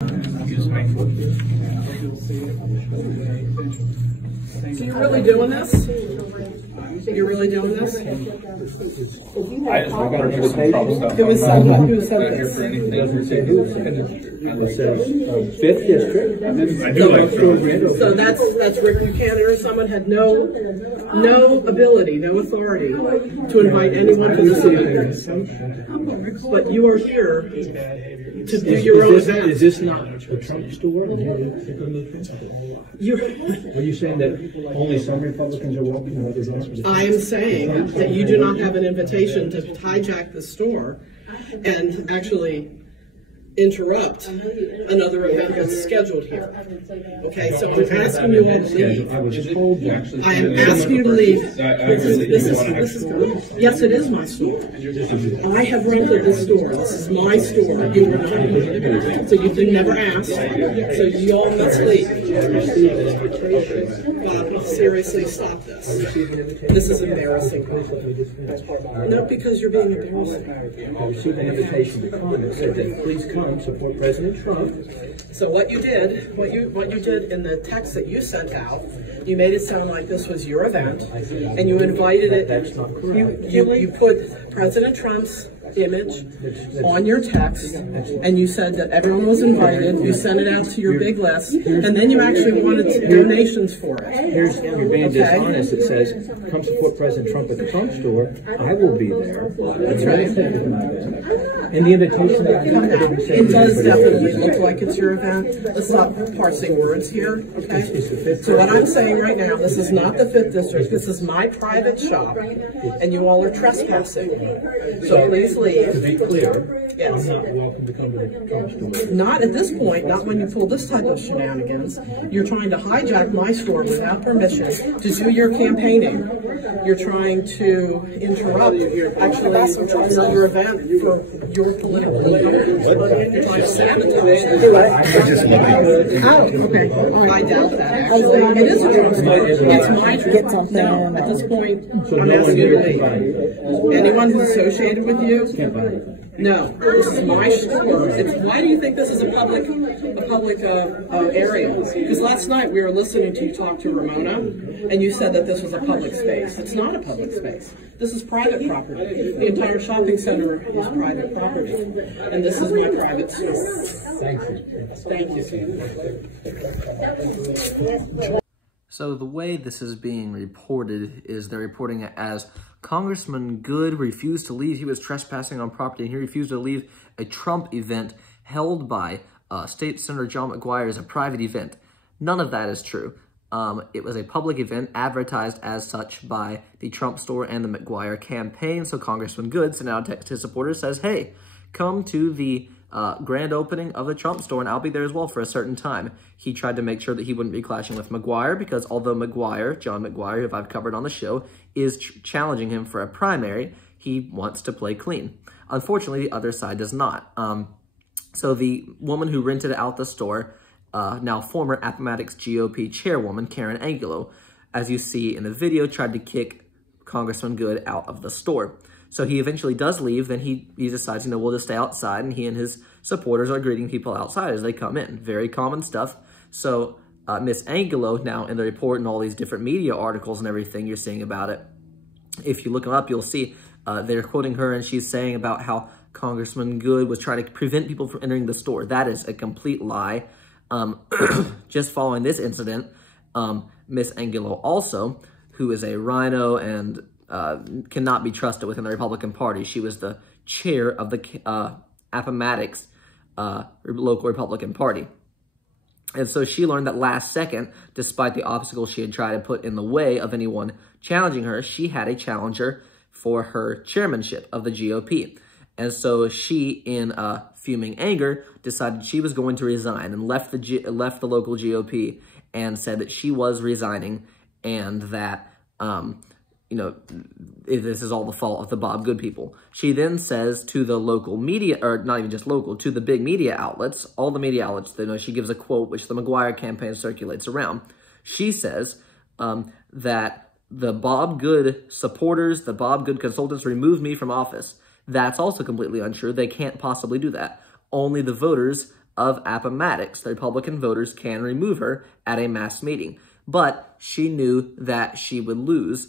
So you're really doing this? You're really doing this? I got an invitation. Who said that? Who said this? It says 5th District. So that's Rick Buchanan or someone had no ability, no authority to invite anyone to this event. But you are here to do your own event. Is this not a Trump store? Are you saying that only some Republicans are welcome to others aren't? I am saying that you do not have an invitation to hijack the store and actually interrupt another event that's scheduled here. Okay, so I'm asking you all to leave. I was told that. I am asking you to leave. Yes, it is my store. I have rented this store. This is my store. You were not. So you did never ask. So you all must leave. Bob, seriously, stop this. This is embarrassing. Not because you're being embarrassing. I received an invitation to come that said that please come support President Trump. So what you did in the text that you sent out, you made it sound like this was your event, and you invited it. That's not correct. You put President Trump's image on your text, and you said that everyone was invited. You sent it out to your big list, and then you actually wanted donations for it. You're being dishonest. It says, come support President Trump at the Trump store. I will be there. That's right. And the invitation that I didn't say it does definitely look like it's your event. Let's stop parsing words here, okay? So what I'm saying right now, this is not the 5th District. This is my private shop, and you all are trespassing. So please leave. To be clear, yes. I'm not welcome to come to the Trump store. Not at this point, not when you pull this type of shenanigans. You're trying to hijack my store without permission to do your campaigning. You're trying to interrupt actually another event for your political opponent. You're trying to sabotage. Oh, okay. I doubt that, actually. It is a Trump store. It's my Trump. No, at this point, I'm asking you to leave. Anyone who's associated with you, no, this is my store. Why do you think this is a public area? Because last night we were listening to you talk to Ramona, and you said that this was a public space. It's not a public space. This is private property. The entire shopping center is private property, and this is my private store. Thank you. Thank you. So the way this is being reported is they're reporting it as Congressman Good refused to leave. He was trespassing on property, and he refused to leave a Trump event held by State Senator John McGuire as a private event. None of that is true. It was a public event advertised as such by the Trump store and the McGuire campaign. So Congressman Good sent out a text to his supporters, says, hey, come to the grand opening of the Trump store, and I'll be there as well for a certain time. He tried to make sure that he wouldn't be clashing with McGuire, because although McGuire, John McGuire, who I've covered on the show, is challenging him for a primary, he wants to play clean. Unfortunately, the other side does not. So the woman who rented out the store, now former Appomattox GOP chairwoman, Karen Angulo, as you see in the video, tried to kick Congressman Good out of the store. So he eventually does leave, then he decides, we'll just stay outside, and he and his supporters are greeting people outside as they come in. Very common stuff. So Miss Angulo, now in the report and all these different media articles and everything you're seeing about it, if you look them up, you'll see they're quoting her, and she's saying about how Congressman Good was trying to prevent people from entering the store. That is a complete lie. Just following this incident, Miss Angulo also, who is a RINO and cannot be trusted within the Republican Party. She was the chair of the Appomattox local Republican Party. And so she learned that last second, despite the obstacles she had tried to put in the way of anyone challenging her, she had a challenger for her chairmanship of the GOP. And so she, in fuming anger, decided she was going to resign and left the local GOP and said that she was resigning and that this is all the fault of the Bob Good people. She then says to the local media, or not even just local, to the big media outlets, all the media outlets, she gives a quote which the McGuire campaign circulates around. She says that the Bob Good supporters, the Bob Good consultants removed me from office. That's also completely untrue. They can't possibly do that. Only the voters of Appomattox. The Republican voters can remove her at a mass meeting. But she knew that she would lose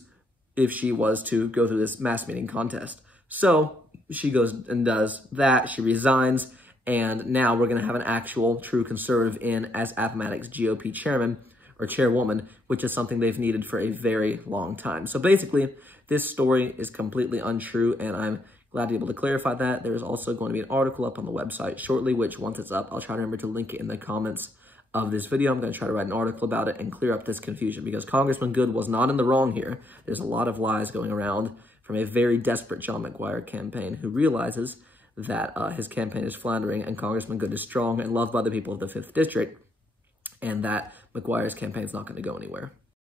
if she was to go through this mass meeting contest. So she goes and does that. She resigns. And now we're going to have an actual true conservative in as Appomattox GOP chairman or chairwoman, which is something they've needed for a very long time. So basically, this story is completely untrue, and I'm glad to be able to clarify that. There is also going to be an article up on the website shortly, which once it's up, I'll try to remember to link it in the comments of this video. I'm going to try to write an article about it and clear up this confusion, because Congressman Good was not in the wrong here. There's a lot of lies going around from a very desperate John McGuire campaign who realizes that his campaign is floundering and Congressman Good is strong and loved by the people of the 5th District, and that McGuire's campaign is not going to go anywhere.